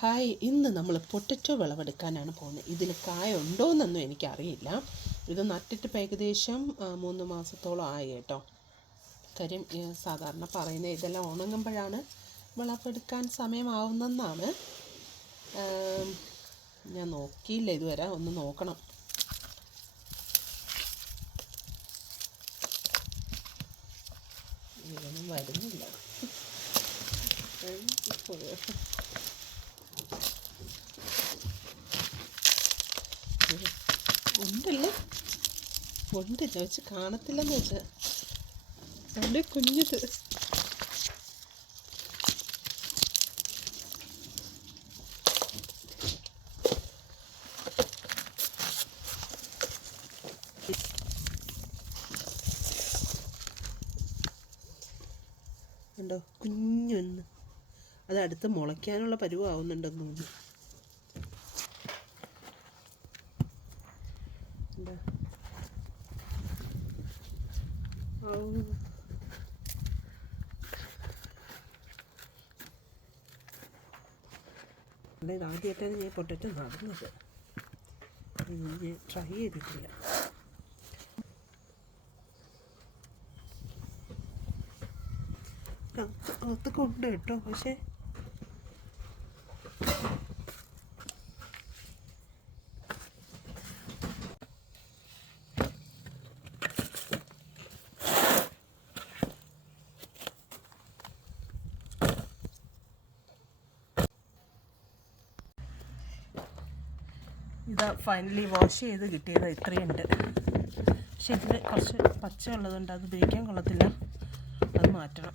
Hi, ഇന്ന് നമ്മൾ potato വിളവെടുക്കാനാണ് പോകുന്നത്. ഇതിൽ കായ ഉണ്ടോയെന്നൊന്നും എനിക്കറിയില്ല. ഇത് നട്ടിട്ട് ഇപ്പോൾ ഏകദേശം 3 മാസത്തോളം ആയി കേട്ടോ. കാര്യം സാധാരണ പറയുന്നത് ഇതെല്ലാം ഉണങ്ങുമ്പോഴാണ് വിളവെടുക്കാൻ സമയമാവുന്നതെന്നാണ്. ഞാൻ നോക്കിയില്ല ഇതുവരെ, ഒന്ന് നോക്കണം. ഇതൊന്നും വരുന്നില്ല. ഉണ്ടല്ലേ, ഉണ്ട്. വെച്ച് കാണത്തില്ലെന്ന് വെച്ചാൽ അവിടെ കുഞ്ഞത്. ഉണ്ടോ, കുഞ്ഞൊന്ന്. അത് അടുത്ത് മുളയ്ക്കാനുള്ള പരുവാവുന്നുണ്ടെന്ന് തോന്നുന്നു. ഇത് ആദ്യമായിട്ടാണ് ഞാൻ പൊട്ടറ്റോ നടുന്നത്. ഞാൻ ട്രൈ ചെയ്തിട്ടില്ല. അകത്തൊക്കെ ഉണ്ട് കേട്ടോ, പക്ഷേ ഇതാ ഫൈനലി വാഷ് ചെയ്ത് കിട്ടിയത് ഇത്രയുണ്ട്. പക്ഷെ ഇതിൽ കുറച്ച് പച്ച ഉള്ളതുകൊണ്ട് അത് ഉപയോഗിക്കാൻ കൊള്ളത്തില്ല, അത് മാറ്റണം.